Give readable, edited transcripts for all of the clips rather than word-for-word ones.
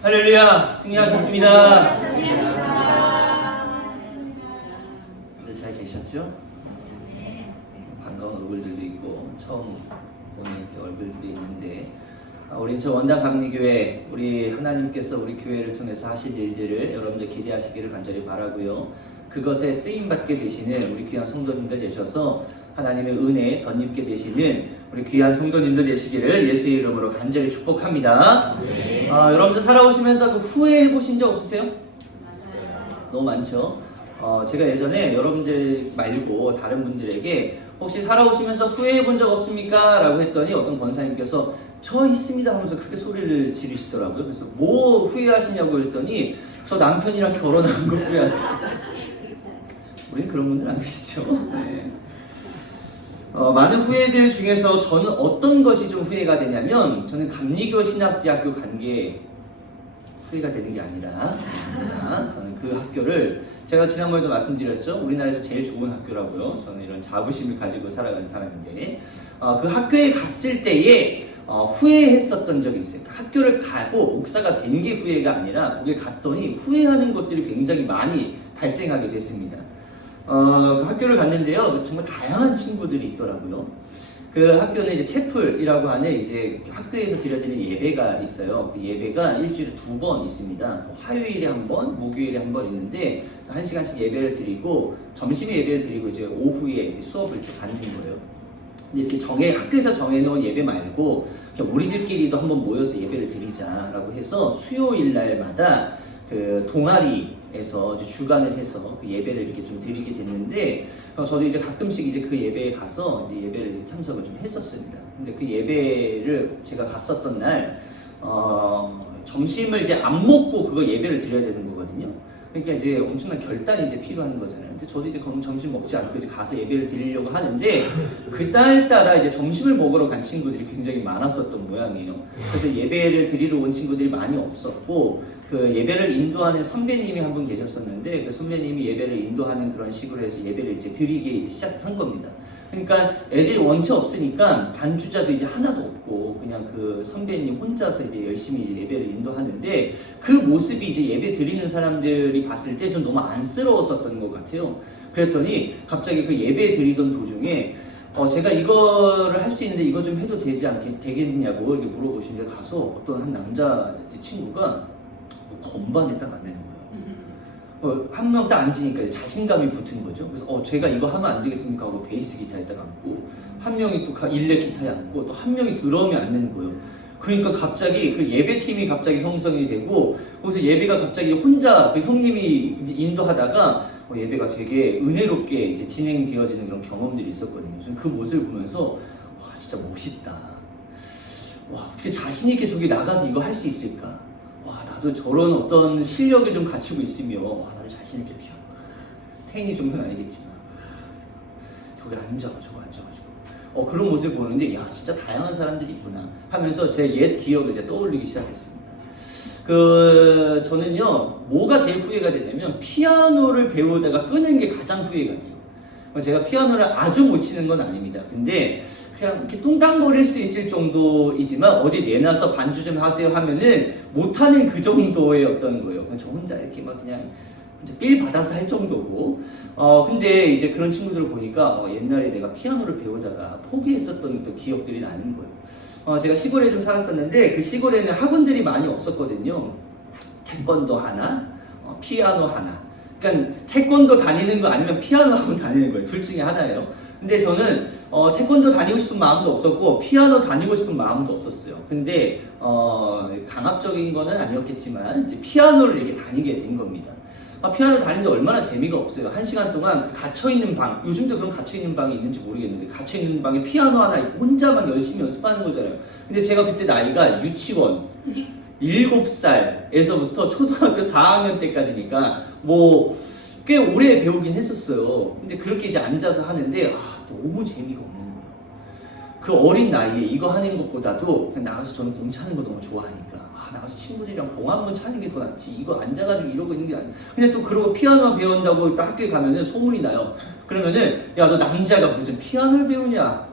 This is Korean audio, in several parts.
할렐루야, 승리하셨습니다. 다들 잘 계셨죠? 반가운 얼굴들도 있고 처음 보는 얼굴들도 있는데 우리 저 원당 감리교회 우리 하나님께서 우리 교회를 통해서 하실 일들을 여러분들 기대하시기를 간절히 바라고요. 그것에 쓰임받게 되시는 우리 귀한 성도님들 되셔서 하나님의 은혜에 덧입게 되시는 우리 귀한 성도님들 되시기를 예수의 이름으로 간절히 축복합니다. 여러분들 살아오시면서 그 후회해 보신 적 없으세요? 너무 많죠. 제가 예전에 여러분들 말고 다른 분들에게 혹시 살아오시면서 후회해 본 적 없습니까? 라고 했더니 어떤 권사님께서 저 있습니다 하면서 크게 소리를 지르시더라고요. 그래서 뭐 후회하시냐고 했더니 저 남편이랑 결혼한 거 후회한다. 우리 그런 분들 안 계시죠? 네. 많은 후회들 중에서 저는 어떤 것이 좀 후회가 되냐면 저는 감리교 신학대학교 간 게 후회가 되는 게 아니라 저는 그 학교를 제가 지난번에도 말씀드렸죠. 우리나라에서 제일 좋은 학교라고요. 저는 이런 자부심을 가지고 살아가는 사람인데 그 학교에 갔을 때에 후회했었던 적이 있어요. 학교를 가고 목사가 된 게 후회가 아니라 거기 갔더니 후회하는 것들이 굉장히 많이 발생하게 됐습니다. 그 학교를 갔는데요. 정말 다양한 친구들이 있더라고요. 그 학교는 이제 채플이라고 하는 이제 학교에서 드려지는 예배가 있어요. 그 예배가 일주일에 2번 있습니다. 화요일에 한 번, 목요일에 한 번 있는데 1시간씩 예배를 드리고 점심에 예배를 드리고 이제 오후에 이제 수업을 이제 받는 거예요. 근데 이렇게 학교에서 정해놓은 예배 말고 우리들끼리도 한번 모여서 예배를 드리자라고 해서 수요일 날마다 그 동아리에서 이제 주관을 해서 그 예배를 이렇게 좀 드리게 됐는데 저도 이제 가끔씩 이제 그 예배에 가서 이제 예배를 이제 참석을 좀 했었습니다. 근데 그 예배를 제가 갔었던 날 점심을 이제 안 먹고 그거 예배를 드려야 되는 거거든요. 그러니까 이제 엄청난 결단이 이제 필요한 거잖아요. 근데 저도 이제 점심 먹지 않고 이제 가서 예배를 드리려고 하는데 그날따라 이제 점심을 먹으러 간 친구들이 굉장히 많았었던 모양이에요. 그래서 예배를 드리러 온 친구들이 많이 없었고 그 예배를 인도하는 선배님이 한 분 계셨었는데 그 선배님이 예배를 인도하는 그런 식으로 해서 예배를 이제 드리게 이제 시작한 겁니다. 그러니까 애들이 원체 없으니까 반주자도 이제 하나도 없고 그냥 그 선배님 혼자서 이제 열심히 예배를 인도하는데 그 모습이 이제 예배 드리는 사람들이 봤을 때 좀 너무 안쓰러웠었던 것 같아요. 그랬더니 갑자기 그 예배 드리던 도중에 제가 이거를 할 수 있는데 이거 좀 해도 되겠냐고 이렇게 물어보시는데 가서 어떤 한 남자 친구가 건반에 딱 앉는 거예요. 한 명 딱 앉으니까 자신감이 붙은 거죠. 그래서 제가 이거 하면 안 되겠습니까? 하고 베이스 기타에 딱 앉고 한 명이 또 일렉 기타에 앉고 또 한 명이 드럼에 앉는 거예요. 그러니까 갑자기 그 예배팀이 갑자기 형성이 되고 거기서 예배가 갑자기 혼자 그 형님이 인도하다가 예배가 되게 은혜롭게 이제 진행되어지는 그런 경험들이 있었거든요. 저는 그 모습을 보면서 와 진짜 멋있다. 와 어떻게 자신 있게 저기 나가서 이거 할 수 있을까? 와 나도 저런 어떤 실력을 좀 갖추고 있으며 와 나도 자신 있게 피하고 태인이 정도는 아니겠지만 저기 앉아가지고 그런 모습을 보는데 야 진짜 다양한 사람들이 있구나 하면서 제 옛 기억을 이제 떠올리기 시작했습니다. 저는요 뭐가 제일 후회가 되냐면 피아노를 배우다가 끄는 게 가장 후회가 돼요. 제가 피아노를 아주 못 치는 건 아닙니다. 근데 그냥 이렇게 뚱땅거릴 수 있을 정도이지만 어디 내놔서 반주 좀 하세요 하면은 못하는 그 정도의 어떤 거예요. 저 혼자 이렇게 막 그냥 삘 받아서 할 정도고 근데 이제 그런 친구들을 보니까 옛날에 내가 피아노를 배우다가 포기했었던 또 기억들이 나는 거예요. 제가 시골에 좀 살았었는데 그 시골에는 학원들이 많이 없었거든요. 태권도 하나, 피아노 하나. 그러니까 태권도 다니는 거 아니면 피아노 학원 다니는 거예요. 둘 중에 하나예요. 근데 저는 태권도 다니고 싶은 마음도 없었고 피아노 다니고 싶은 마음도 없었어요. 근데 강압적인 거는 아니었겠지만 이제 피아노를 이렇게 다니게 된 겁니다. 피아노를 다니는데 얼마나 재미가 없어요. 1시간 동안 그 갇혀있는 방, 요즘도 그런 갇혀있는 방이 있는지 모르겠는데 갇혀있는 방에 피아노 하나 있고 혼자만 열심히 연습하는 거잖아요. 근데 제가 그때 나이가 유치원 7살에서부터 초등학교 4학년 때까지니까 뭐 꽤 오래 배우긴 했었어요. 근데 그렇게 이제 앉아서 하는데 너무 재미가 없는 거예요. 그 어린 나이에 이거 하는 것보다도 그냥 나가서 저는 공 차는 거 너무 좋아하니까 나가서 친구들이랑 공 한 번 차는 게 더 낫지 이거 앉아가지고 이러고 있는 게 아니야. 근데 또 그러고 피아노 배운다고 또 학교에 가면은 소문이 나요. 그러면은 야 너 남자가 무슨 피아노를 배우냐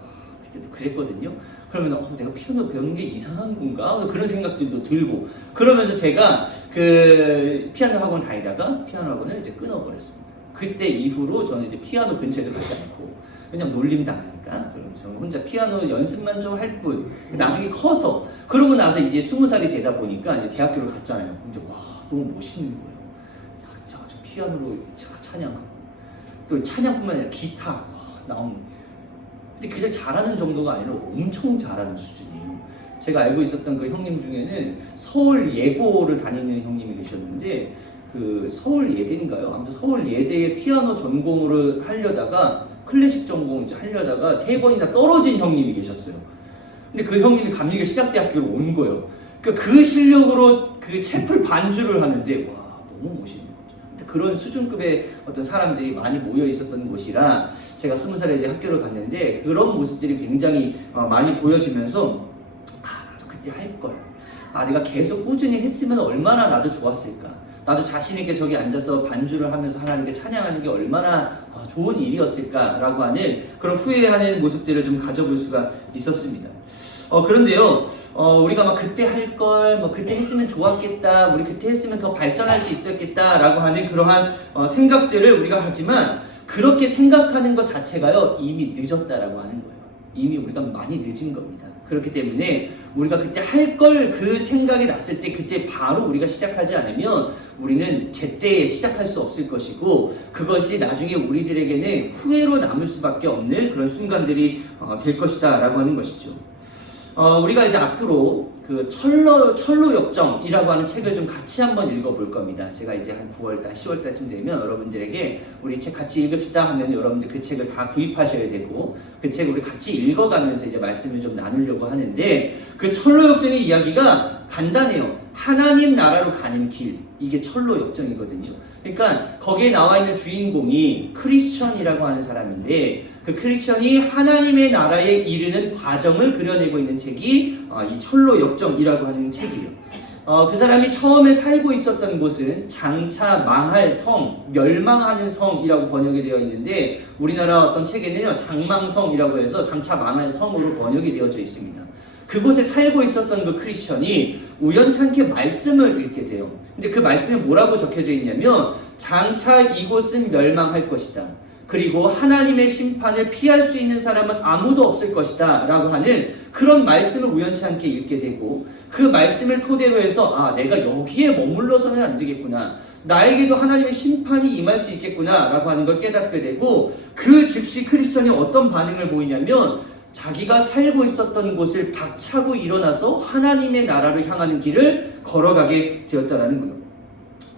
그때도 그랬거든요. 그러면 내가 피아노 배우는 게 이상한 건가? 그런 생각들도 들고 그러면서 제가 그 피아노 학원 다니다가 피아노 학원을 이제 끊어버렸습니다. 그때 이후로 저는 이제 피아노 근처에도 가지 않고 그냥 놀림 당하니까 저는 혼자 피아노 연습만 좀 할 뿐. 나중에 커서 그러고 나서 이제 20살이 되다 보니까 이제 대학교를 갔잖아요. 이제 와 너무 멋있는 거예요. 야, 저 피아노로 찬양하고 또 찬양뿐만 아니라 기타 나오는. 근데 그냥 잘하는 정도가 아니라 엄청 잘하는 수준이에요. 제가 알고 있었던 그 형님 중에는 서울 예고를 다니는 형님이 계셨는데 그 서울 예대인가요? 아무튼 서울 예대의 피아노 전공으로 하려다가 클래식 전공 이제 하려다가 3번이나 떨어진 형님이 계셨어요. 근데 그 형님이 감리교시작대학교로 온 거예요. 그 실력으로 그 채플 반주를 하는데 와 너무 멋있는 거죠. 그런 수준급의 어떤 사람들이 많이 모여 있었던 곳이라 제가 20살에 이제 학교를 갔는데 그런 모습들이 굉장히 많이 보여지면서 나도 그때 할 걸. 내가 계속 꾸준히 했으면 얼마나 나도 좋았을까. 나도 자신있게 저기 앉아서 반주를 하면서 하나님께 찬양하는 게 얼마나 좋은 일이었을까라고 하는 그런 후회하는 모습들을 좀 가져볼 수가 있었습니다. 그런데요, 우리가 막 그때 할 걸, 그때 했으면 좋았겠다, 우리 그때 했으면 더 발전할 수 있었겠다라고 하는 그러한 생각들을 우리가 하지만 그렇게 생각하는 것 자체가요, 이미 늦었다라고 하는 거예요. 이미 우리가 많이 늦은 겁니다. 그렇기 때문에 우리가 그때 할 걸 그 생각이 났을 때 그때 바로 우리가 시작하지 않으면 우리는 제때에 시작할 수 없을 것이고 그것이 나중에 우리들에게는 후회로 남을 수밖에 없는 그런 순간들이 될 것이다 라고 하는 것이죠. 우리가 이제 앞으로 그 철로 역정이라고 하는 책을 좀 같이 한번 읽어볼 겁니다. 제가 이제 한 9월달, 10월달쯤 되면 여러분들에게 우리 책 같이 읽읍시다 하면 여러분들 그 책을 다 구입하셔야 되고 그 책을 우리 같이 읽어가면서 이제 말씀을 좀 나누려고 하는데 그 철로 역정의 이야기가 간단해요. 하나님 나라로 가는 길, 이게 철로 역정이거든요. 그러니까 거기에 나와 있는 주인공이 크리스천이라고 하는 사람인데 그 크리스천이 하나님의 나라에 이르는 과정을 그려내고 있는 책이 이 철로 역정이라고 하는 책이에요. 그 사람이 처음에 살고 있었던 곳은 장차 망할 성, 멸망하는 성이라고 번역이 되어 있는데 우리나라 어떤 책에는요 장망성이라고 해서 장차 망할 성으로 번역이 되어져 있습니다. 그곳에 살고 있었던 그 크리스천이 우연찮게 말씀을 읽게 돼요. 근데 그 말씀에 뭐라고 적혀져 있냐면 장차 이곳은 멸망할 것이다. 그리고 하나님의 심판을 피할 수 있는 사람은 아무도 없을 것이다 라고 하는 그런 말씀을 우연찮게 읽게 되고 그 말씀을 토대로 해서 내가 여기에 머물러서는 안 되겠구나. 나에게도 하나님의 심판이 임할 수 있겠구나 라고 하는 걸 깨닫게 되고 그 즉시 크리스천이 어떤 반응을 보이냐면 자기가 살고 있었던 곳을 박차고 일어나서 하나님의 나라를 향하는 길을 걸어가게 되었다는 거예요.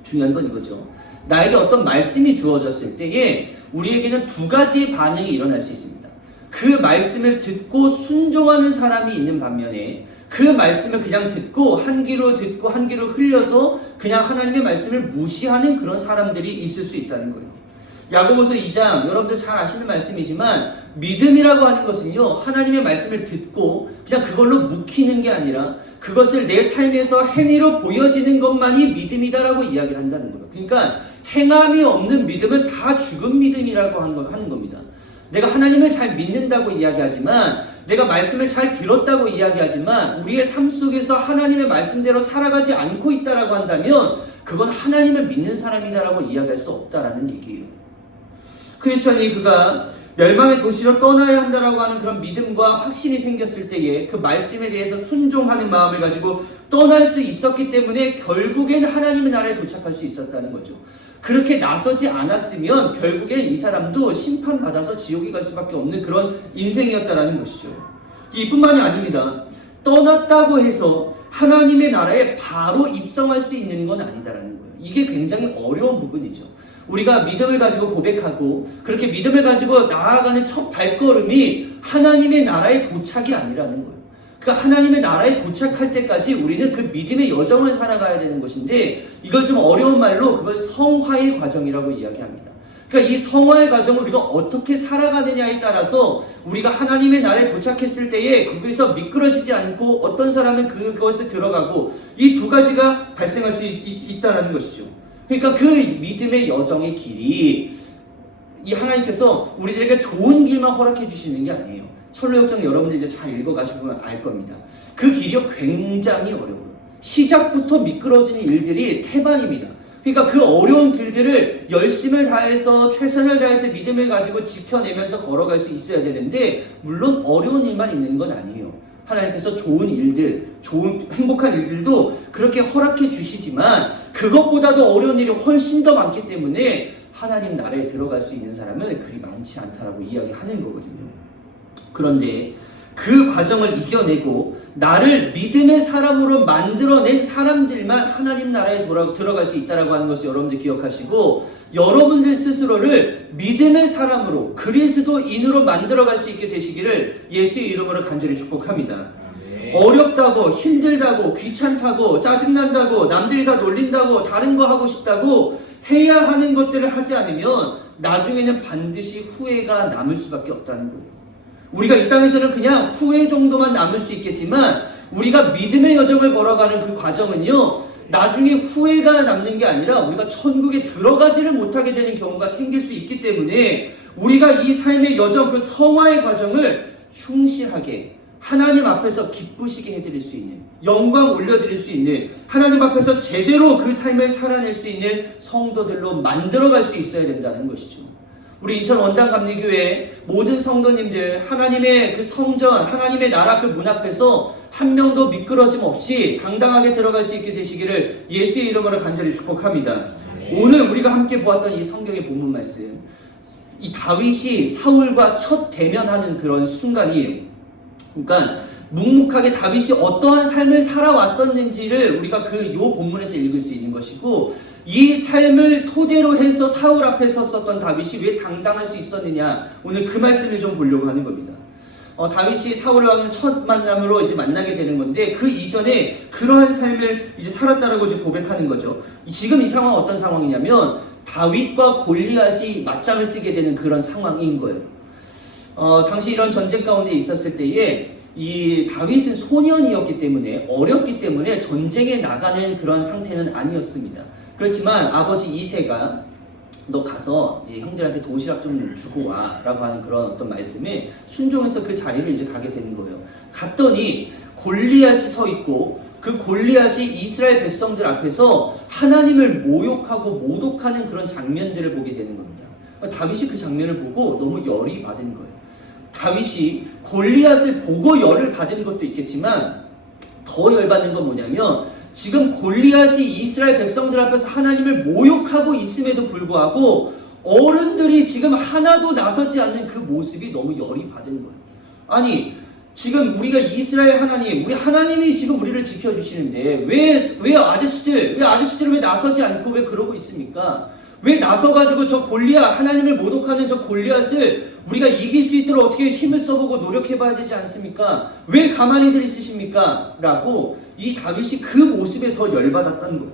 중요한 건 이거죠. 나에게 어떤 말씀이 주어졌을 때에 우리에게는 두 가지의 반응이 일어날 수 있습니다. 그 말씀을 듣고 순종하는 사람이 있는 반면에 그 말씀을 그냥 듣고 한 귀로 듣고 한 귀로 흘려서 그냥 하나님의 말씀을 무시하는 그런 사람들이 있을 수 있다는 거예요. 야고보서 2장 여러분들 잘 아시는 말씀이지만 믿음이라고 하는 것은요 하나님의 말씀을 듣고 그냥 그걸로 묵히는 게 아니라 그것을 내 삶에서 행위로 보여지는 것만이 믿음이다라고 이야기를 한다는 거예요. 그러니까 행함이 없는 믿음은 다 죽은 믿음이라고 하는 겁니다. 내가 하나님을 잘 믿는다고 이야기하지만 내가 말씀을 잘 들었다고 이야기하지만 우리의 삶 속에서 하나님의 말씀대로 살아가지 않고 있다라고 한다면 그건 하나님을 믿는 사람이다라고 이야기할 수 없다라는 얘기예요. 크리스천이 그가 멸망의 도시로 떠나야 한다라고 하는 그런 믿음과 확신이 생겼을 때에 그 말씀에 대해서 순종하는 마음을 가지고 떠날 수 있었기 때문에 결국엔 하나님의 나라에 도착할 수 있었다는 거죠. 그렇게 나서지 않았으면 결국엔 이 사람도 심판받아서 지옥에 갈 수밖에 없는 그런 인생이었다라는 것이죠. 이뿐만이 아닙니다. 떠났다고 해서 하나님의 나라에 바로 입성할 수 있는 건 아니다라는 거예요. 이게 굉장히 어려운 부분이죠. 우리가 믿음을 가지고 고백하고 그렇게 믿음을 가지고 나아가는 첫 발걸음이 하나님의 나라에 도착이 아니라는 거예요. 그러니까 하나님의 나라에 도착할 때까지 우리는 그 믿음의 여정을 살아가야 되는 것인데 이걸 좀 어려운 말로 그걸 성화의 과정이라고 이야기합니다. 그러니까 이 성화의 과정을 우리가 어떻게 살아가느냐에 따라서 우리가 하나님의 나라에 도착했을 때에 거기서 미끄러지지 않고 어떤 사람은 그것에 들어가고 이 두 가지가 발생할 수 있다는 것이죠. 그러니까 그 믿음의 여정의 길이 이 하나님께서 우리들에게 좋은 길만 허락해 주시는 게 아니에요. 철로역정 여러분들 이제 잘 읽어가시면 알 겁니다. 그 길이 굉장히 어려워요. 시작부터 미끄러지는 일들이 태반입니다. 그러니까 그 어려운 길들을 열심을 다해서 최선을 다해서 믿음을 가지고 지켜내면서 걸어갈 수 있어야 되는데, 물론 어려운 일만 있는 건 아니에요. 하나님께서 좋은 일들, 좋은 행복한 일들도 그렇게 허락해 주시지만 그것보다도 어려운 일이 훨씬 더 많기 때문에 하나님 나라에 들어갈 수 있는 사람은 그리 많지 않다라고 이야기하는 거거든요. 그런데 그 과정을 이겨내고 나를 믿음의 사람으로 만들어낸 사람들만 하나님 나라에 들어갈 수 있다라고 하는 것을 여러분들 기억하시고, 여러분들 스스로를 믿음의 사람으로, 그리스도인으로 만들어갈 수 있게 되시기를 예수의 이름으로 간절히 축복합니다. 어렵다고, 힘들다고, 귀찮다고, 짜증난다고, 남들이 다 놀린다고, 다른 거 하고 싶다고 해야 하는 것들을 하지 않으면 나중에는 반드시 후회가 남을 수밖에 없다는 거예요. 우리가 이 땅에서는 그냥 후회 정도만 남을 수 있겠지만, 우리가 믿음의 여정을 걸어가는 그 과정은요, 나중에 후회가 남는 게 아니라 우리가 천국에 들어가지를 못하게 되는 경우가 생길 수 있기 때문에, 우리가 이 삶의 여정, 그 성화의 과정을 충실하게 하나님 앞에서 기쁘시게 해드릴 수 있는, 영광 올려드릴 수 있는, 하나님 앞에서 제대로 그 삶을 살아낼 수 있는 성도들로 만들어갈 수 있어야 된다는 것이죠. 우리 인천 원당감리교회 모든 성도님들, 하나님의 그 성전, 하나님의 나라 그 문 앞에서 한 명도 미끄러짐 없이 당당하게 들어갈 수 있게 되시기를 예수의 이름으로 간절히 축복합니다. 오늘 우리가 함께 보았던 이 성경의 본문 말씀, 이 다윗이 사울과 첫 대면하는 그런 순간이에요. 그러니까 묵묵하게 다윗이 어떠한 삶을 살아왔었는지를 우리가 그 요 본문에서 읽을 수 있는 것이고, 이 삶을 토대로 해서 사울 앞에 섰었던 다윗이 왜 당당할 수 있었느냐, 오늘 그 말씀을 좀 보려고 하는 겁니다. 다윗이 사울을 하는 첫 만남으로 이제 만나게 되는 건데, 그 이전에 그러한 삶을 이제 살았다라고 이제 고백하는 거죠. 지금 이 상황은 어떤 상황이냐면 다윗과 골리앗이 맞짱을 뜨게 되는 그런 상황인 거예요. 당시 이런 전쟁 가운데 있었을 때에 이 다윗은 소년이었기 때문에, 어렸기 때문에 전쟁에 나가는 그런 상태는 아니었습니다. 그렇지만 아버지 이새가 너 가서 이제 형들한테 도시락 좀 주고 와 라고 하는 그런 어떤 말씀에 순종해서 그 자리를 이제 가게 되는 거예요. 갔더니 골리앗이 서 있고, 그 골리앗이 이스라엘 백성들 앞에서 하나님을 모욕하고 모독하는 그런 장면들을 보게 되는 겁니다. 다윗이 그 장면을 보고 너무 열이 받은 거예요. 다윗이 골리앗을 보고 열을 받은 것도 있겠지만 더 열받는 건 뭐냐면, 지금 골리앗이 이스라엘 백성들 앞에서 하나님을 모욕하고 있음에도 불구하고 어른들이 지금 하나도 나서지 않는 그 모습이 너무 열이 받은 거예요. 아니, 지금 우리가 이스라엘 하나님, 우리 하나님이 지금 우리를 지켜주시는데 왜 아저씨들 왜 나서지 않고 왜 그러고 있습니까? 왜 나서가지고 저 골리앗, 하나님을 모독하는 저 골리앗을 우리가 이길 수 있도록 어떻게 힘을 써보고 노력해봐야 되지 않습니까? 왜 가만히들 있으십니까? 라고 이 다윗이 그 모습에 더 열받았다는 거예요.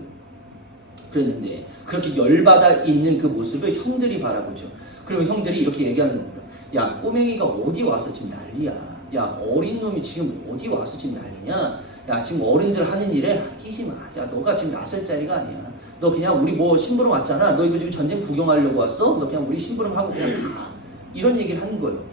그랬는데 그렇게 열받아 있는 그 모습을 형들이 바라보죠. 그리고 형들이 이렇게 얘기하는 겁니다. 야, 꼬맹이가 어디 와서 지금 난리야. 야, 어린 놈이 지금 어디 와서 지금 난리냐. 야, 지금 어른들 하는 일에 끼지 마. 야, 너가 지금 나설 자리가 아니야. 너 그냥 우리 뭐 심부름 왔잖아. 너 이거 지금 전쟁 구경하려고 왔어? 너 그냥 우리 심부름 하고 그냥 가. 이런 얘기를 하는 거예요.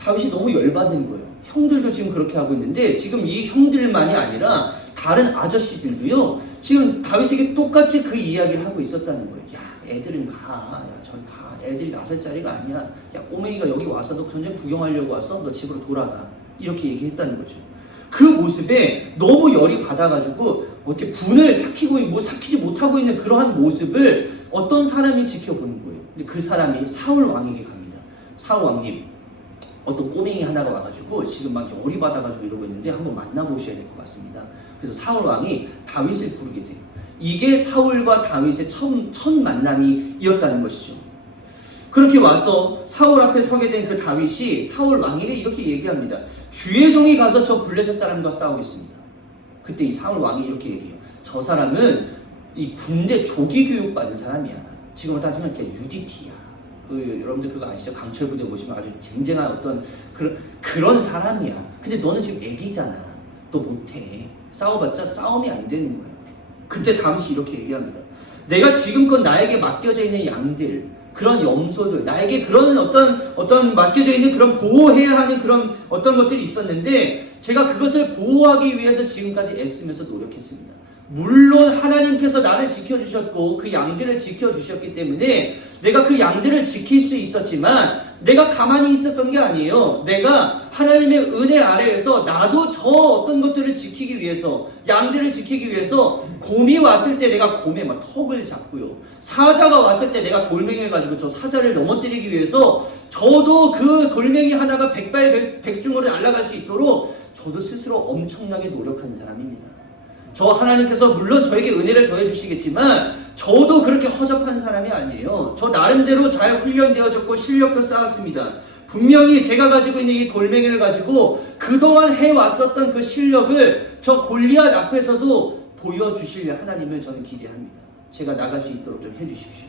다윗이 너무 열받는 거예요. 형들도 지금 그렇게 하고 있는데, 지금 이 형들만이 아니라 다른 아저씨들도요, 지금 다윗에게 똑같이 그 이야기를 하고 있었다는 거예요. 야, 애들은 가. 야, 저리 가. 애들이 나설 자리가 아니야. 야, 꼬맹이가 여기 와서 너 전쟁 구경하려고 왔어? 너 집으로 돌아가. 이렇게 얘기했다는 거죠. 그 모습에 너무 열이 받아가지고 어떻게 분을 삭히지 못하고 있는 그러한 모습을 어떤 사람이 지켜보는 거예요. 근데 그 사람이 사울 왕에게 갑니다. 사울 왕님, 어떤 꼬맹이 하나가 와가지고 지금 막 열이 받아가지고 이러고 있는데 한번 만나보셔야 될 것 같습니다. 그래서 사울 왕이 다윗을 부르게 돼요. 이게 사울과 다윗의 첫 만남이었다는 것이죠. 그렇게 와서 사울 앞에 서게 된 그 다윗이 사울 왕에게 이렇게 얘기합니다. 주의 종이 가서 저 블레셋 사람과 싸우겠습니다. 그때 이 사울 왕이 이렇게 얘기해요. 저 사람은 이 군대 조기 교육 받은 사람이야. 지금으로 따지면 그냥 UDT야. 여러분들 그거 아시죠? 강철 부대 보시면 아주 쟁쟁한 어떤 그런 사람이야. 근데 너는 지금 애기잖아. 너 못해. 싸워봤자 싸움이 안 되는 거야. 그때 다윗이 이렇게 얘기합니다. 내가 지금껏 나에게 맡겨져 있는 양들, 그런 염소들, 나에게 그런 어떤 맡겨져 있는 그런 보호해야 하는 그런 어떤 것들이 있었는데 제가 그것을 보호하기 위해서 지금까지 애쓰면서 노력했습니다. 물론 하나님께서 나를 지켜주셨고 그 양들을 지켜주셨기 때문에 내가 그 양들을 지킬 수 있었지만 내가 가만히 있었던 게 아니에요. 내가 하나님의 은혜 아래에서 나도 저 어떤 것들을 지키기 위해서, 양들을 지키기 위해서 곰이 왔을 때 내가 곰의 막 턱을 잡고요. 사자가 왔을 때 내가 돌멩이를 가지고 저 사자를 넘어뜨리기 위해서 저도 그 돌멩이 하나가 백발백중으로 날아갈 수 있도록 저도 스스로 엄청나게 노력한 사람입니다. 저 하나님께서 물론 저에게 은혜를 더해 주시겠지만 저도 그렇게 허접한 사람이 아니에요. 저 나름대로 잘 훈련되어졌고 실력도 쌓았습니다. 분명히 제가 가지고 있는 이 돌멩이를 가지고 그동안 해왔었던 그 실력을 저 골리앗 앞에서도 보여주실 하나님을 저는 기대합니다. 제가 나갈 수 있도록 좀 해주십시오.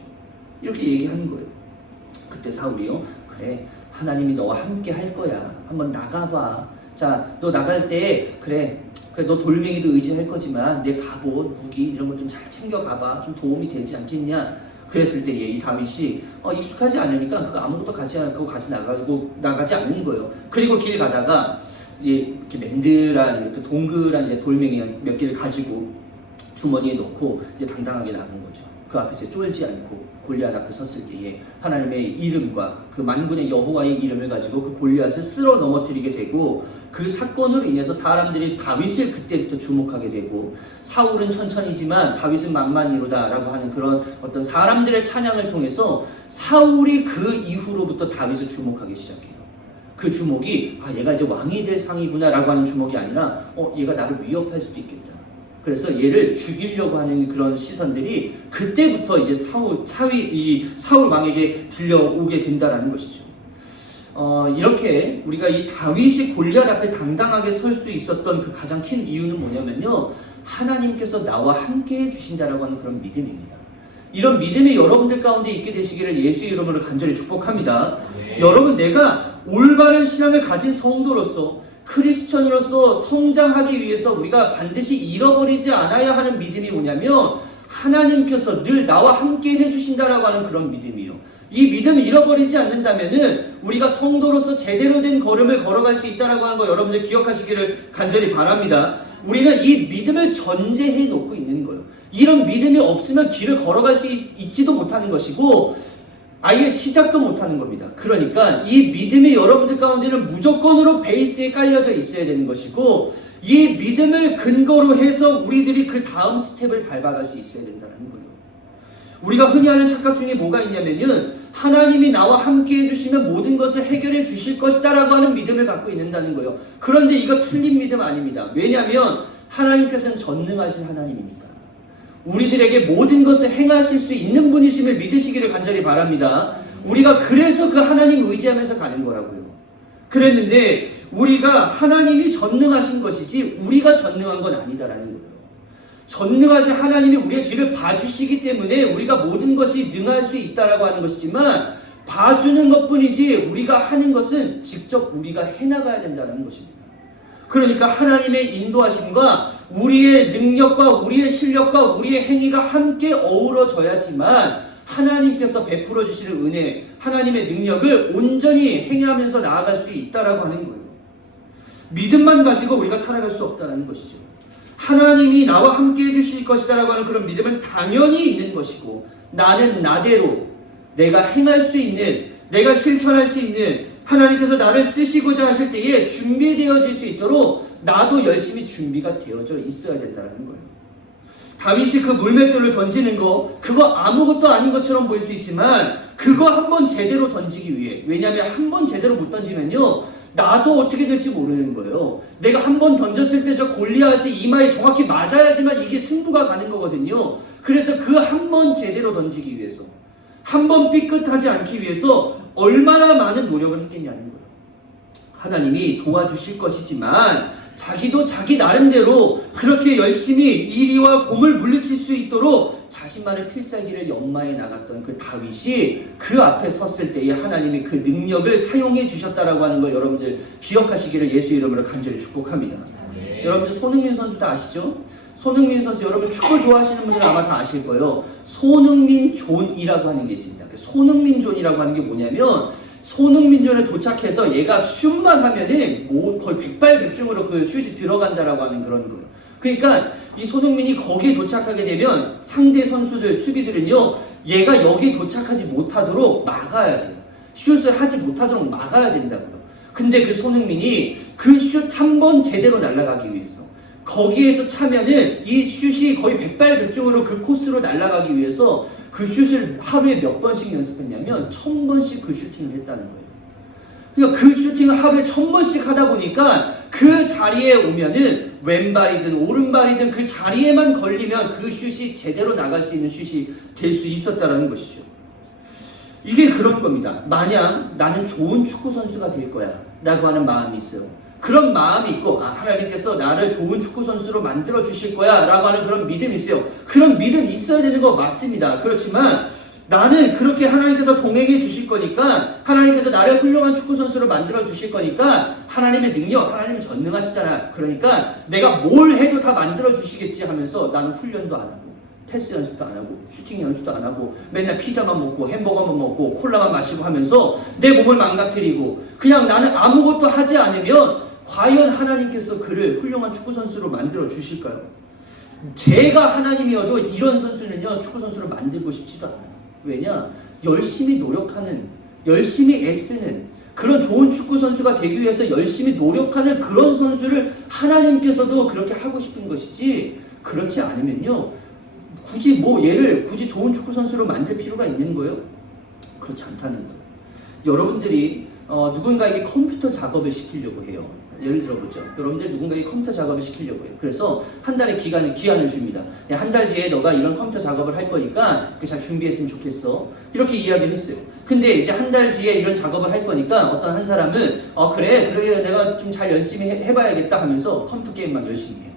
이렇게 얘기하는 거예요. 그때 사울이요, 그래 하나님이 너와 함께 할 거야. 한번 나가봐. 자, 너 나갈 때 그래 너 돌멩이도 의지할 거지만 내 갑옷, 무기 이런 거 좀 잘 챙겨가봐. 좀 도움이 되지 않겠냐. 그랬을 때 이 다윗이 익숙하지 않으니까 그거 아무것도 가지 나가지 않는 거예요. 그리고 길 가다가 이렇게 맨들한 이렇게 동그란 이제 돌멩이 몇 개를 가지고 주머니에 넣고 이제 당당하게 나간 거죠. 그 앞에서 쫄지 않고 골리앗 앞에 섰을 때에 하나님의 이름과 그 만군의 여호와의 이름을 가지고 그 골리앗을 쓸어 넘어뜨리게 되고 그 사건으로 인해서 사람들이 다윗을 그때부터 주목하게 되고 사울은 천천히지만 다윗은 만만이로다 라고 하는 그런 어떤 사람들의 찬양을 통해서 사울이 그 이후로부터 다윗을 주목하기 시작해요. 그 주목이 얘가 이제 왕이 될 상이구나 라고 하는 주목이 아니라 얘가 나를 위협할 수도 있겠다. 그래서 얘를 죽이려고 하는 그런 시선들이 그때부터 이제 사울 왕에게 들려오게 된다라는 것이죠. 이렇게 우리가 이 다윗이 골리앗 앞에 당당하게 설 수 있었던 그 가장 큰 이유는 뭐냐면요, 하나님께서 나와 함께 해주신다라고 하는 그런 믿음입니다. 이런 믿음이 여러분들 가운데 있게 되시기를 예수의 이름으로 간절히 축복합니다. 네. 여러분, 내가 올바른 신앙을 가진 성도로서 크리스천으로서 성장하기 위해서 우리가 반드시 잃어버리지 않아야 하는 믿음이 뭐냐면 하나님께서 늘 나와 함께 해주신다라고 하는 그런 믿음이에요. 이 믿음을 잃어버리지 않는다면은 우리가 성도로서 제대로 된 걸음을 걸어갈 수 있다라고 하는 거 여러분들 기억하시기를 간절히 바랍니다. 우리는 이 믿음을 전제해 놓고 있는 거예요. 이런 믿음이 없으면 길을 걸어갈 수 있지도 못하는 것이고 아예 시작도 못하는 겁니다. 그러니까 이 믿음이 여러분들 가운데는 무조건으로 베이스에 깔려져 있어야 되는 것이고 이 믿음을 근거로 해서 우리들이 그 다음 스텝을 밟아갈 수 있어야 된다는 거예요. 우리가 흔히 하는 착각 중에 뭐가 있냐면은 하나님이 나와 함께 해주시면 모든 것을 해결해 주실 것이다 라고 하는 믿음을 갖고 있는다는 거예요. 그런데 이거 틀린 믿음 아닙니다. 왜냐하면 하나님께서는 전능하신 하나님이니까 우리들에게 모든 것을 행하실 수 있는 분이심을 믿으시기를 간절히 바랍니다. 우리가 그래서 그 하나님 의지하면서 가는 거라고요. 그랬는데 우리가 하나님이 전능하신 것이지 우리가 전능한 건 아니다라는 거예요. 전능하신 하나님이 우리의 뒤를 봐주시기 때문에 우리가 모든 것이 능할 수 있다라고 하는 것이지만 봐주는 것뿐이지 우리가 하는 것은 직접 우리가 해나가야 된다는 것입니다. 그러니까 하나님의 인도하심과 우리의 능력과 우리의 실력과 우리의 행위가 함께 어우러져야지만 하나님께서 베풀어 주시는 은혜, 하나님의 능력을 온전히 행하면서 나아갈 수 있다라고 하는 거예요. 믿음만 가지고 우리가 살아갈 수 없다는 것이죠. 하나님이 나와 함께 해주실 것이다라고 하는 그런 믿음은 당연히 있는 것이고 나는 나대로 내가 행할 수 있는, 내가 실천할 수 있는 하나님께서 나를 쓰시고자 하실 때에 준비되어질 수 있도록 나도 열심히 준비가 되어져 있어야 된다는 거예요. 다윗이 그 물맷돌을 던지는 거, 그거 아무것도 아닌 것처럼 보일 수 있지만 그거 한번 제대로 던지기 위해, 왜냐하면 한번 제대로 못 던지면요 나도 어떻게 될지 모르는 거예요. 내가 한번 던졌을 때 저 골리앗이 이마에 정확히 맞아야지만 이게 승부가 가는 거거든요. 그래서 그 한 번 제대로 던지기 위해서, 한 번 삐끗하지 않기 위해서 얼마나 많은 노력을 했겠냐는 거예요. 하나님이 도와주실 것이지만 자기도 자기 나름대로 그렇게 열심히 이리와 곰을 물리칠 수 있도록 자신만의 필살기를 연마해 나갔던 그 다윗이 그 앞에 섰을 때에 하나님이 그 능력을 사용해 주셨다라고 하는 걸 여러분들 기억하시기를 예수 이름으로 간절히 축복합니다. 네. 여러분들 손흥민 선수 다 아시죠? 손흥민 선수, 여러분 축구 좋아하시는 분들은 아마 다 아실 거예요. 손흥민 존이라고 하는 게 있습니다. 손흥민 존이라고 하는 게 뭐냐면 손흥민 존에 도착해서 얘가 슛만 하면은 거의 백발백중으로 그 슛이 들어간다라고 하는 그런 거예요. 그러니까 이 손흥민이 거기에 도착하게 되면 상대 선수들, 수비들은요, 얘가 여기 도착하지 못하도록 막아야 돼요. 슛을 하지 못하도록 막아야 된다고요. 근데 그 손흥민이 그 슛 한 번 제대로 날아가기 위해서, 거기에서 차면은 이 슛이 거의 백발백중으로 그 코스로 날아가기 위해서 그 슛을 하루에 몇 번씩 연습했냐면 1000번씩 그 슈팅을 했다는 거예요. 그러니까 그 슈팅을 하루에 1000번씩 하다 보니까 그 자리에 오면은 왼발이든 오른발이든 그 자리에만 걸리면 그 슛이 제대로 나갈 수 있는 슛이 될 수 있었다는 것이죠. 이게 그런 겁니다. 만약 나는 좋은 축구 선수가 될 거야 라고 하는 마음이 있어요. 그런 마음이 있고, 하나님께서 나를 좋은 축구 선수로 만들어 주실 거야 라고 하는 그런 믿음이 있어요. 그런 믿음이 있어야 되는 거 맞습니다. 그렇지만 나는 그렇게 하나님께서 동행해 주실 거니까, 하나님께서 나를 훌륭한 축구 선수로 만들어 주실 거니까, 하나님의 능력, 하나님은 전능하시잖아. 그러니까 내가 뭘 해도 다 만들어 주시겠지 하면서 나는 훈련도 안 하고 패스 연습도 안 하고 슈팅 연습도 안 하고 맨날 피자만 먹고 햄버거만 먹고 콜라만 마시고 하면서 내 몸을 망가뜨리고 그냥 나는 아무것도 하지 않으면 과연 하나님께서 그를 훌륭한 축구 선수로 만들어 주실까요? 제가 하나님이어도 이런 선수는요, 축구 선수로 만들고 싶지도 않아요. 왜냐? 열심히 노력하는, 열심히 애쓰는 그런 좋은 축구 선수가 되기 위해서 열심히 노력하는 그런 선수를 하나님께서도 그렇게 하고 싶은 것이지, 그렇지 않으면요, 굳이 얘를 굳이 좋은 축구 선수로 만들 필요가 있는 거예요? 그렇지 않다는 거예요. 여러분들이 누군가에게 컴퓨터 작업을 시키려고 해요. 예를 들어보죠. 여러분들 누군가에게 컴퓨터 작업을 시키려고 해요. 그래서 한 달의 기한을 줍니다. 한 달 뒤에 너가 이런 컴퓨터 작업을 할 거니까 잘 준비했으면 좋겠어. 이렇게 이야기를 했어요. 근데 이제 한 달 뒤에 이런 작업을 할 거니까 어떤 한 사람은 그래 내가 좀 잘 열심히 해봐야겠다 하면서 컴퓨터 게임만 열심히 해요.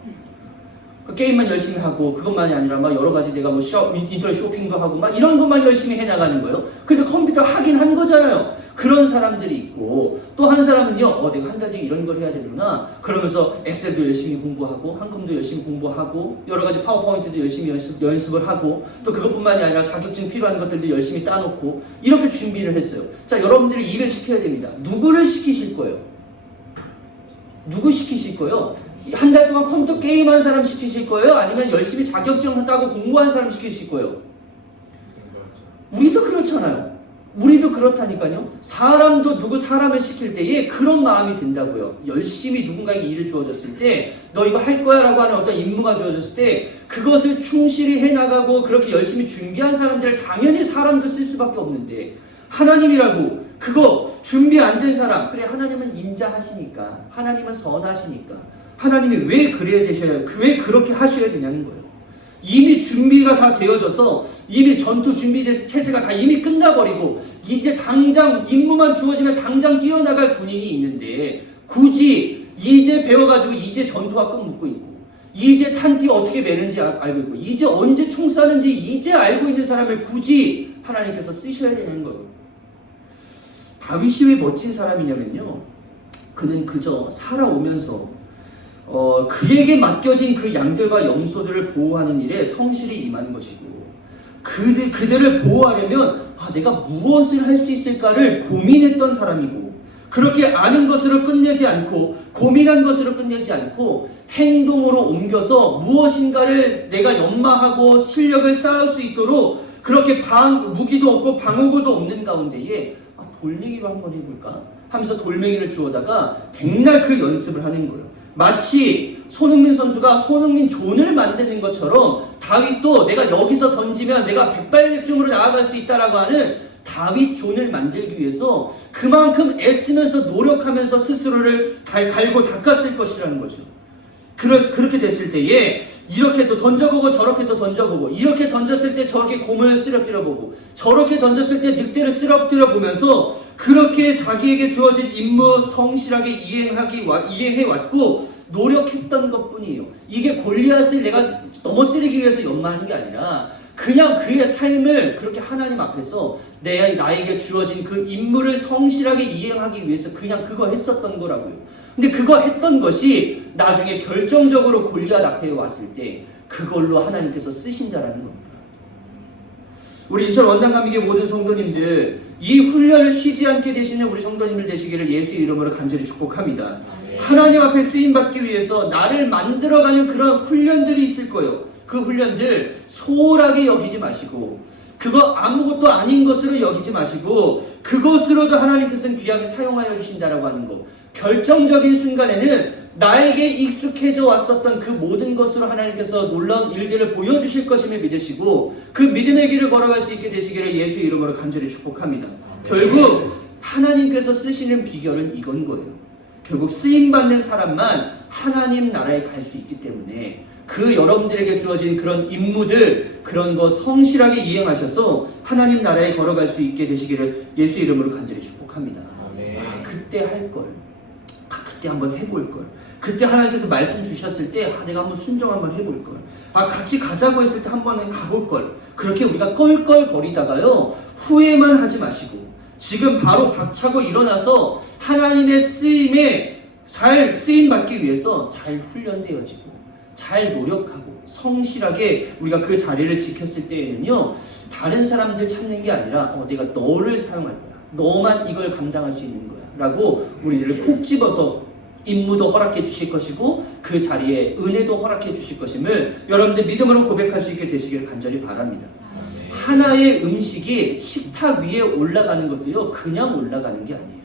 그 게임만 열심히 하고 그것만이 아니라 막 여러 가지 내가 인터넷 쇼핑도 하고 막 이런 것만 열심히 해나가는 거예요. 그러니까 컴퓨터 하긴 한 거잖아요. 그런 사람들이 있고, 또 한 사람은요, 내가 한 달 뒤에 이런 걸 해야 되구나 그러면서 엑셀도 열심히 공부하고 한컴도 열심히 공부하고 여러 가지 파워포인트도 열심히 연습을 하고, 또 그것뿐만이 아니라 자격증 필요한 것들도 열심히 따놓고 이렇게 준비를 했어요. 자, 여러분들이 일을 시켜야 됩니다. 누구를 시키실 거예요? 누구 시키실 거예요? 한 달 동안 컴퓨터 게임한 사람 시키실 거예요? 아니면 열심히 자격증 따고 공부한 사람 시키실 거예요? 우리도 그렇잖아요. 우리도 그렇다니까요. 사람도 사람을 시킬 때에 그런 마음이 든다고요. 열심히 누군가에게 일을 주어졌을 때, 너 이거 할 거야 라고 하는 어떤 임무가 주어졌을 때 그것을 충실히 해나가고 그렇게 열심히 준비한 사람들을 당연히 사람도 쓸 수밖에 없는데, 하나님이라고 그거 준비 안 된 사람, 그래 하나님은 인자하시니까, 하나님은 선하시니까 하나님이 왜 그래야 되셔야, 왜 그렇게 하셔야 되냐는 거예요. 이미 준비가 다 되어져서 이미 전투 준비돼서 체제가 다 이미 끝나버리고 이제 당장 임무만 주어지면 당장 뛰어나갈 군인이 있는데, 굳이 이제 배워가지고 이제 전투화끈 묶고 있고 이제 탄띠 어떻게 매는지 알고 있고 이제 언제 총 쏴는지 이제 알고 있는 사람을 굳이 하나님께서 쓰셔야 되는 거예요. 다윗이 왜 멋진 사람이냐면요, 그는 그저 살아오면서 그에게 맡겨진 그 양들과 염소들을 보호하는 일에 성실히 임한 것이고, 그들을 보호하려면 내가 무엇을 할 수 있을까를 고민했던 사람이고, 그렇게 아는 것으로 끝내지 않고 고민한 것으로 끝내지 않고 행동으로 옮겨서 무엇인가를 내가 연마하고 실력을 쌓을 수 있도록 그렇게 무기도 없고 방어구도 없는 가운데에 돌멩이로 한번 해볼까 하면서 돌멩이를 주워다가 백날 그 연습을 하는 거예요. 마치 손흥민 선수가 손흥민 존을 만드는 것처럼 다윗도 내가 여기서 던지면 내가 백발백중으로 나아갈 수 있다라고 하는 다윗 존을 만들기 위해서 그만큼 애쓰면서 노력하면서 스스로를 갈고 닦았을 것이라는 거죠. 그렇게 됐을 때에 이렇게 또 던져보고 저렇게 또 던져보고, 이렇게 던졌을 때 저렇게 고문을 쓰러뜨려보고, 저렇게 던졌을 때 늑대를 쓰러뜨려보면서 그렇게 자기에게 주어진 임무 성실하게 이행해왔고 노력했던 것뿐이에요. 이게 골리앗을 내가 넘어뜨리기 위해서 연마하는 게 아니라 그냥 그의 삶을 그렇게 하나님 앞에서 나에게 주어진 그 임무를 성실하게 이행하기 위해서 그냥 그거 했었던 거라고요. 근데 그거 했던 것이 나중에 결정적으로 골리앗 앞에 왔을 때 그걸로 하나님께서 쓰신다라는 겁니다. 우리 인천 원당감리교 모든 성도님들, 이 훈련을 쉬지 않게 되시는 우리 성도님들 되시기를 예수의 이름으로 간절히 축복합니다. 하나님 앞에 쓰임받기 위해서 나를 만들어가는 그런 훈련들이 있을 거예요. 그 훈련들 소홀하게 여기지 마시고, 그거 아무것도 아닌 것으로 여기지 마시고, 그것으로도 하나님께서는 귀하게 사용하여 주신다라고 하는 거. 결정적인 순간에는 나에게 익숙해져 왔었던 그 모든 것으로 하나님께서 놀라운 일들을 보여주실 것임을 믿으시고, 그 믿음의 길을 걸어갈 수 있게 되시기를 예수의 이름으로 간절히 축복합니다. 결국 하나님께서 쓰시는 비결은 이건 거예요. 결국 쓰임받는 사람만 하나님 나라에 갈 수 있기 때문에 그 여러분들에게 주어진 그런 임무들, 그런 거 성실하게 이행하셔서 하나님 나라에 걸어갈 수 있게 되시기를 예수 이름으로 간절히 축복합니다. 그때 할 걸, 그때 한번 해볼 걸, 그때 하나님께서 말씀 주셨을 때 내가 한번 순종 한번 해볼 걸, 같이 가자고 했을 때 한번 가볼 걸, 그렇게 우리가 껄껄거리다가요 후회만 하지 마시고 지금 바로 박차고 일어나서 하나님의 쓰임에 잘 쓰임받기 위해서 잘 훈련되어지고 잘 노력하고 성실하게 우리가 그 자리를 지켰을 때에는요, 다른 사람들 찾는 게 아니라 내가 너를 사용할 거야, 너만 이걸 감당할 수 있는 거야 라고 우리를 콕 집어서 임무도 허락해 주실 것이고 그 자리에 은혜도 허락해 주실 것임을 여러분들 믿음으로 고백할 수 있게 되시길 간절히 바랍니다. 하나의 음식이 식탁 위에 올라가는 것도요 그냥 올라가는 게 아니에요.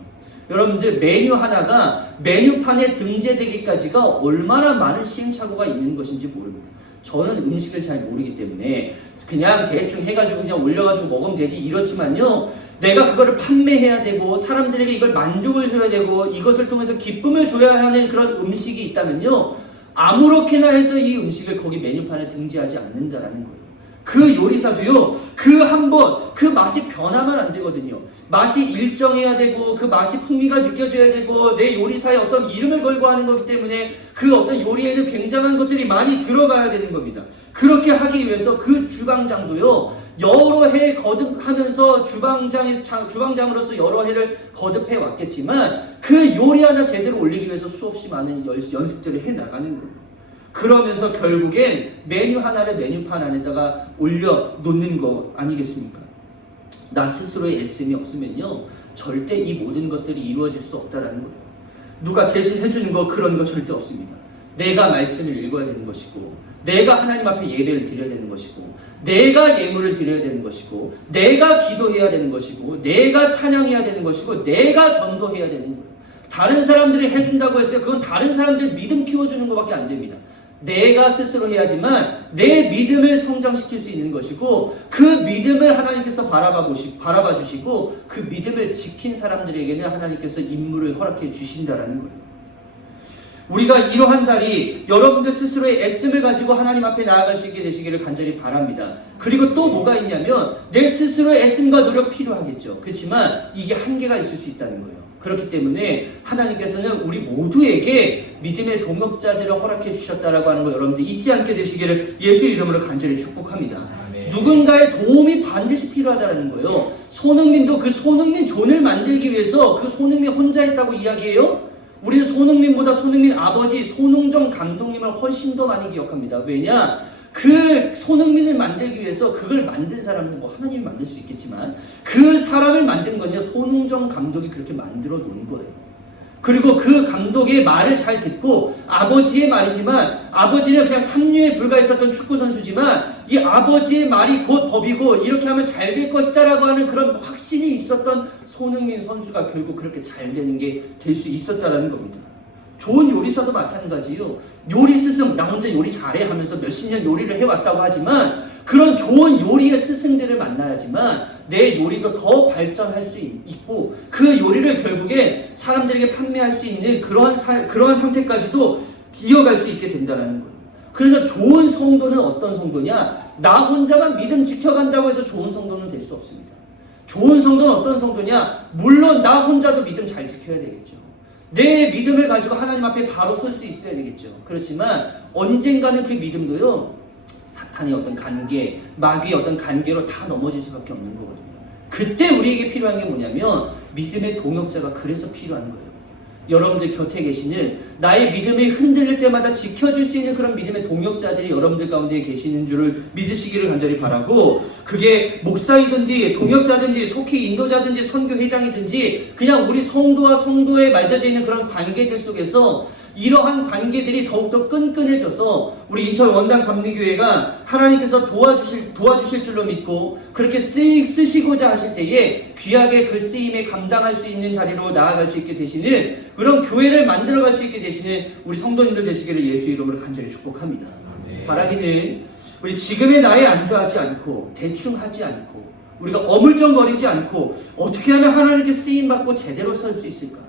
여러분들 메뉴 하나가 메뉴판에 등재되기까지가 얼마나 많은 시행착오가 있는 것인지 모릅니다. 저는 음식을 잘 모르기 때문에 그냥 대충 해가지고 그냥 올려가지고 먹으면 되지 이렇지만요, 내가 그거를 판매해야 되고 사람들에게 이걸 만족을 줘야 되고 이것을 통해서 기쁨을 줘야 하는 그런 음식이 있다면요, 아무렇게나 해서 이 음식을 거기 메뉴판에 등재하지 않는다라는 거예요. 그 요리사도요, 그 한번 그 맛이 변하면 안 되거든요. 맛이 일정해야 되고 그 맛이 풍미가 느껴져야 되고 내 요리사의 어떤 이름을 걸고 하는 거기 때문에 그 어떤 요리에는 굉장한 것들이 많이 들어가야 되는 겁니다. 그렇게 하기 위해서 그 주방장도요 여러 해 거듭하면서 주방장으로서 여러 해를 거듭해 왔겠지만 그 요리 하나 제대로 올리기 위해서 수없이 많은 연습들을 해 나가는 거예요. 그러면서 결국엔 메뉴 하나를 메뉴판 안에다가 올려 놓는 거 아니겠습니까? 나 스스로의 애씀이 없으면요 절대 이 모든 것들이 이루어질 수 없다라는 거예요. 누가 대신 해주는 거 그런 거 절대 없습니다. 내가 말씀을 읽어야 되는 것이고, 내가 하나님 앞에 예배를 드려야 되는 것이고, 내가 예물을 드려야 되는 것이고, 내가 기도해야 되는 것이고, 내가 찬양해야 되는 것이고, 내가 전도해야 되는 거예요. 다른 사람들이 해준다고 했어요. 그건 다른 사람들 믿음 키워주는 것밖에 안 됩니다. 내가 스스로 해야지만 내 믿음을 성장시킬 수 있는 것이고, 그 믿음을 하나님께서 바라봐 주시고 그 믿음을 지킨 사람들에게는 하나님께서 임무를 허락해 주신다라는 거예요. 우리가 이러한 자리, 여러분들 스스로의 애씀을 가지고 하나님 앞에 나아갈 수 있게 되시기를 간절히 바랍니다. 그리고 또 뭐가 있냐면 내 스스로의 애씀과 노력 필요하겠죠. 그렇지만 이게 한계가 있을 수 있다는 거예요. 그렇기 때문에 하나님께서는 우리 모두에게 믿음의 동역자들을 허락해 주셨다라고 하는 거 여러분들 잊지 않게 되시기를 예수의 이름으로 간절히 축복합니다. 누군가의 도움이 반드시 필요하다는 거예요. 손흥민도 그 손흥민 존을 만들기 위해서 그 손흥민 혼자 했다고 이야기해요? 우리는 손흥민보다 손흥민 아버지 손흥정 감독님을 훨씬 더 많이 기억합니다. 왜냐? 그 손흥민을 만들기 위해서 그걸 만든 사람은 하나님이 만들 수 있겠지만 그 사람을 만든 건요 손흥정 감독이 그렇게 만들어 놓은 거예요. 그리고 그 감독의 말을 잘 듣고, 아버지의 말이지만 아버지는 그냥 삼류에 불과했었던 축구선수지만 이 아버지의 말이 곧 법이고 이렇게 하면 잘 될 것이다 라고 하는 그런 확신이 있었던 손흥민 선수가 결국 그렇게 잘 되는 게 될 수 있었다라는 겁니다. 좋은 요리사도 마찬가지요. 요리 스승, 나 혼자 요리 잘해 하면서 몇십 년 요리를 해왔다고 하지만 그런 좋은 요리의 스승들을 만나야지만 내 요리도 더 발전할 수 있고 그 요리를 결국에 사람들에게 판매할 수 있는 그러한 상태까지도 이어갈 수 있게 된다는 거예요. 그래서 좋은 성도는 어떤 성도냐? 나 혼자만 믿음 지켜간다고 해서 좋은 성도는 될 수 없습니다. 좋은 성도는 어떤 성도냐? 물론 나 혼자도 믿음 잘 지켜야 되겠죠. 내 믿음을 가지고 하나님 앞에 바로 설 수 있어야 되겠죠. 그렇지만 언젠가는 그 믿음도요 사탄의 어떤 관계, 마귀의 어떤 관계로 다 넘어질 수밖에 없는 거거든요. 그때 우리에게 필요한 게 뭐냐면 믿음의 동역자가 그래서 필요한 거예요. 여러분들 곁에 계시는 나의 믿음이 흔들릴 때마다 지켜줄 수 있는 그런 믿음의 동역자들이 여러분들 가운데 계시는 줄을 믿으시기를 간절히 바라고, 그게 목사이든지 동역자든지 속히 인도자든지 선교회장이든지 그냥 우리 성도와 성도에 맺어져 있는 그런 관계들 속에서 이러한 관계들이 더욱더 끈끈해져서 우리 인천 원당 감리교회가 하나님께서 도와주실 줄로 믿고 그렇게 쓰시고자 하실 때에 귀하게 그 쓰임에 감당할 수 있는 자리로 나아갈 수 있게 되시는 그런 교회를 만들어갈 수 있게 되시는 우리 성도님들 되시기를 예수 이름으로 간절히 축복합니다. 바라기는 우리 지금의 나에 안주하지 않고 대충 하지 않고 우리가 어물쩡거리지 않고 어떻게 하면 하나님께 쓰임받고 제대로 설 수 있을까?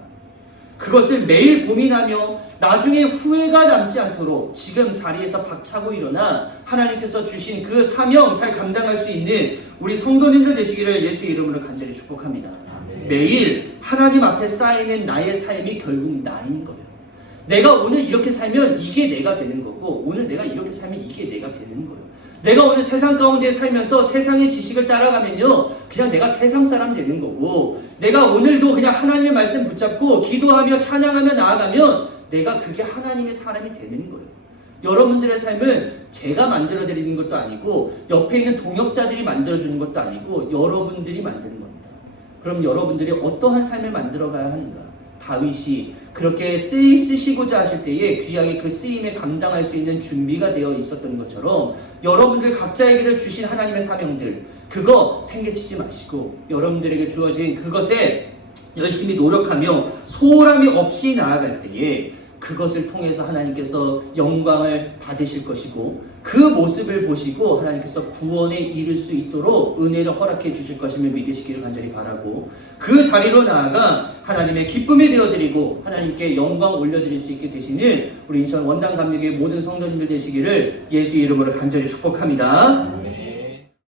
그것을 매일 고민하며 나중에 후회가 남지 않도록 지금 자리에서 박차고 일어나 하나님께서 주신 그 사명 잘 감당할 수 있는 우리 성도님들 되시기를 예수 이름으로 간절히 축복합니다. 매일 하나님 앞에 쌓이는 나의 삶이 결국 나인 거예요. 내가 오늘 이렇게 살면 이게 내가 되는 거고, 오늘 내가 이렇게 살면 이게 내가 되는 거예요. 내가 오늘 세상 가운데 살면서 세상의 지식을 따라가면요, 그냥 내가 세상 사람 되는 거고, 내가 오늘도 그냥 하나님의 말씀 붙잡고 기도하며 찬양하며 나아가면 내가 그게 하나님의 사람이 되는 거예요. 여러분들의 삶은 제가 만들어드리는 것도 아니고 옆에 있는 동역자들이 만들어주는 것도 아니고 여러분들이 만드는 겁니다. 그럼 여러분들이 어떠한 삶을 만들어가야 하는가? 다윗이 그렇게 쓰시고자 하실 때에 귀하게 그 쓰임에 감당할 수 있는 준비가 되어 있었던 것처럼 여러분들 각자에게 주신 하나님의 사명들, 그거 팽개치지 마시고 여러분들에게 주어진 그것에 열심히 노력하며 소홀함이 없이 나아갈 때에 그것을 통해서 하나님께서 영광을 받으실 것이고, 그 모습을 보시고 하나님께서 구원에 이를 수 있도록 은혜를 허락해 주실 것임을 믿으시기를 간절히 바라고, 그 자리로 나아가 하나님의 기쁨이 되어드리고 하나님께 영광 올려드릴 수 있게 되시는 우리 인천 원당 감리교회 모든 성도님들 되시기를 예수 이름으로 간절히 축복합니다.